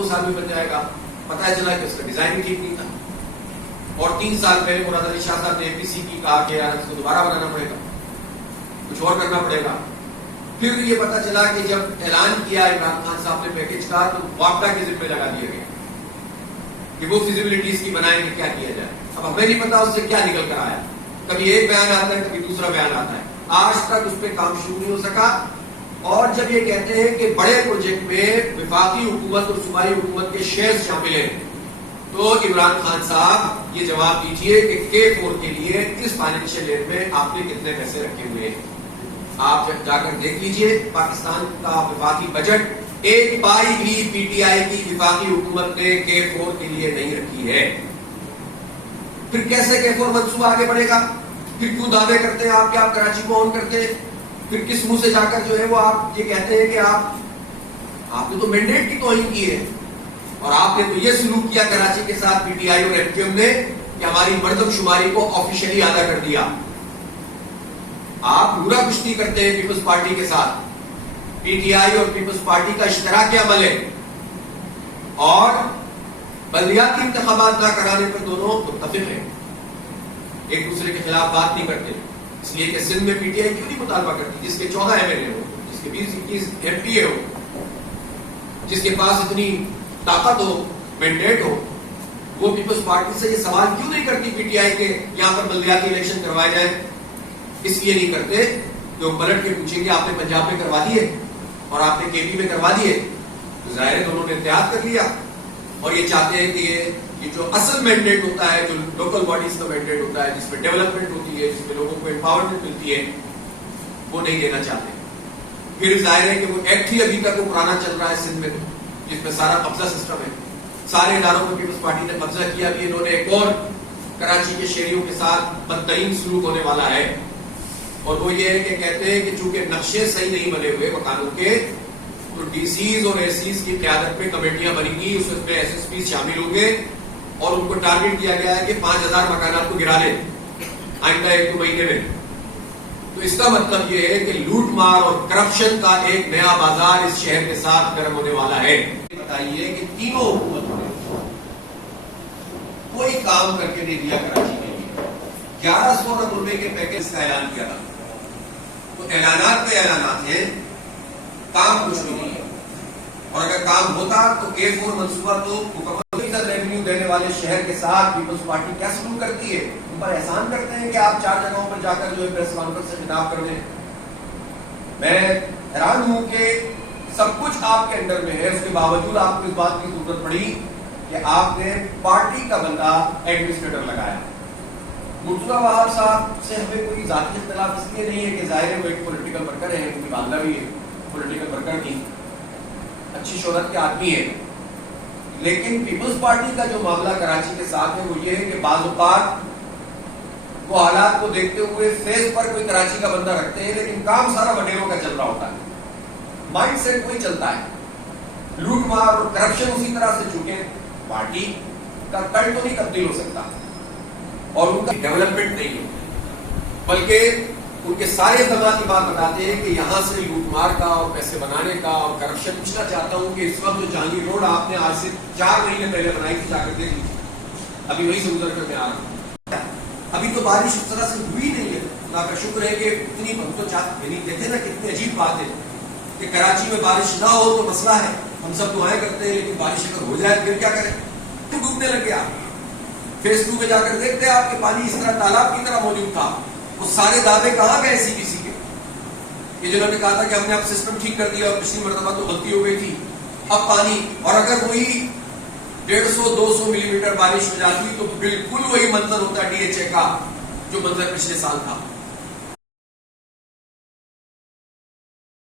2 سال میں بن جائے گا. پتہ چلا کہ اس کا ڈیزائن بھی ٹھیک نہیں تھا, اور 3 سال پہلے مراد علی شاہ صاحب نے اے پی سی کی کہا کہ یار اس کو دوبارہ بنانا پڑے گا, کچھ اور کرنا پڑے گا. پھر یہ پتا چلا کہ جب اعلان کیا عمران خان صاحب نے پیکج کا, تو واپڈا کے ذمہ لگا دیا گیا کہ وہ فیزیبلٹیز کی بنائیں کہ کیا کیا جائے. اب ہمیں نہیں پتا اس سے کیا نکل کر آیا, کبھی ایک بیان آتا ہے کبھی دوسرا بیان آتا ہے. آج تک اس پہ کام شروع نہیں ہو سکا. اور جب یہ کہتے ہیں کہ بڑے پروجیکٹ میں وفاقی حکومت اور صوبائی حکومت کے شیئرز شامل ہیں, تو عمران خان صاحب یہ جواب دیجئے کہ K4 کے لیے اس فائنینشیل ایئر میں آپ نے کتنے پیسے رکھے ہوئے ہیں. آپ جا کر دیکھ لیجئے پاکستان کا وفاقی بجٹ, 1 پائی بھی پی ٹی آئی کی وفاقی حکومت نے K4 کے لیے نہیں رکھی ہے. پھر کیسے K4 منصوبہ آگے بڑھے گا؟ پھر کیوں دعوے کرتے ہیں آپ کہ آپ کراچی کو اون کرتے ہیں؟ پھر کس منہ سے جا کر جو ہے وہ آپ یہ کہتے ہیں کہ آپ نے تو مینڈیٹ کی توہین کی ہے, اور آپ نے تو یہ سلوک کیا کراچی کے ساتھ پی ٹی آئی اور ایف کیو ایم نے کہ ہماری مردم شماری کو آفیشلی ادا کر دیا. آپ پورا کشتی کرتے ہیں پیپلز پارٹی کے ساتھ. پی ٹی آئی اور پیپلز پارٹی کا اشتراکی عمل ہے, اور بلدیاتی انتخابات نہ کرانے پر دونوں متفق ہیں, ایک دوسرے کے خلاف بات نہیں کرتے. اس لیے کہ سندھ میں پی ٹی آئی کیوں نہیں مطالبہ کرتی, جس کے 14 ایم ایل اے ہو, جس کے 20-21 ایم پی اے ہو, جس کے پاس اتنی طاقت ہو, مینڈیٹ ہو, وہ پیپلز پارٹی سے یہ سوال کیوں نہیں کرتی پی ٹی آئی کے یہاں پر بلدیاتی الیکشن کروائے جائیں؟ اس لیے نہیں کرتے کہ وہ پلٹ کے پوچھیں گے آپ نے پنجاب میں کروا دیے اور آپ نے کے پی میں کروا دیے, تو ظاہر ہے دونوں نے اتحاد کر لیا, اور یہ چاہتے ہیں کہ یہ جو اصل مینڈیٹ ہوتا ہے, جو لوکل باڈیز کا مینڈیٹ ہوتا ہے, جس میں ڈیولپمنٹ ہوتی ہے, جس میں لوگوں کو امپاورمنٹ ملتی ہے, وہ نہیں دینا چاہتے. پھر ظاہر ہے کہ وہ ایکٹ ہی ابھی تک وہ پرانا چل رہا ہے سندھ میں, جس میں سارا قبضہ سسٹم ہے. سارے اداروں کو پیپلز پارٹی نے قبضہ کیا. بھی انہوں نے ایک اور کراچی کے شہریوں کے ساتھ بدترین سلوک ہونے والا ہے, اور وہ یہ ہے کہ کہتے ہیں کہ چونکہ نقشے صحیح نہیں بنے ہوئے مکانوں کے, تو ڈی سیز اور ایس سیز کی قیادت میں کمیٹیاں بنیں گی, اس میں ایس ایس پی شامل ہوں گے, اور ان کو ٹارگٹ دیا گیا ہے کہ 5000 مکانات کو گرا لیں آئندہ 1-2 مہینے میں. تو اس کا مطلب یہ ہے کہ لوٹ مار اور کرپشن کا ایک نیا بازار اس شہر کے ساتھ گرم ہونے والا ہے. بتائیے کہ تینوں حکومتوں نے کوئی کام کر کے نہیں دیا کراچی کے لیے. 1100 ارب روپے کے پیکج کا اعلان کیا تھا, تو اعلانات پہ اعلانات ہیں, کام کچھ بھی نہیں ہے. اور اگر کام ہوتا تو K4 منصوبہ تو مکمل فیصد ریونیو دینے والے شہر کے ساتھ پیپلز پارٹی کیا سلوک کرتی ہے, ان پر احسان کرتے ہیں کہ آپ 4 جگہوں پر جا کر جو ہے پریس کانفرنس سے خطاب کر دیں. میں حیران ہوں کہ سب کچھ آپ کے انڈر میں ہے, اس کے باوجود آپ کو اس بات کی ضرورت پڑی کہ آپ نے پارٹی کا بندہ ایڈمنسٹریٹر لگایا. مرتضیٰ وہاب صاحب سے ہمیں کوئی ذاتی اختلاف اس لیے نہیں ہے کہ ظاہر ہے وہ ایک پولیٹیکل ورکر ہے, ان کی والدہ بھی ہے پولیٹیکل ورکر کی, اچھی شہرت کے آدمی ہے. لیکن پیپلز پارٹی کا جو معاملہ کراچی کے ساتھ ہے وہ یہ ہے کہ بعض اوقات وہ حالات کو دیکھتے ہوئے فیس پر کوئی کراچی کا بندہ رکھتے ہیں, لیکن کام سارا وڈیروں کا چل رہا ہوتا ہے, مائنڈ سیٹ وہی چلتا ہے. لوٹ مار اور کرپشن اسی طرح سے, چونکہ پارٹی کا کل تو نہیں تبدیل ہو سکتا, اور ان کا ڈیولپمنٹ نہیں ہے, بلکہ ان کے سارے اقدامات کی بات بتاتے ہیں کہ یہاں سے لوٹ مار کا اور پیسے بنانے کا اور کرپشن. پوچھنا چاہتا ہوں کہ اس وقت جو جہانگیر روڈ آپ نے آج سے 4 مہینے پہلے بنائی تھی, جا کر دیکھ لی, ابھی وہی سے گزر کر میں آ رہا ہوں. ابھی تو بارش اس طرح سے ہوئی نہیں ہے, اللہ کا شکر ہے کہ اتنی ہم تو دیکھتے نا کتنی عجیب بات ہے کہ کراچی میں بارش نہ ہو تو مسئلہ ہے, ہم سب دعائیں کرتے ہیں, لیکن بارش اگر ہو جائے پھر کیا کریں, تو ڈوبنے لگ گیا. فیس 2 میں جا کر دیکھتے ہیں آپ کے پانی اس طرح تالاب کی طرح موجود تھا. وہ سارے دعوے کہاں گئے سی بی سی کے, یہ جنہوں نے کہا تھا کہ ہم نے اب سسٹم ٹھیک کر دیا اور پچھلی مرتبہ تو غلطی ہو گئی تھی, اب پانی. اور اگر وہی 150-200 ملی میٹر بارش ہو جاتی تو بالکل وہی منظر ہوتا ڈی ایچ اے کا جو منظر پچھلے سال تھا.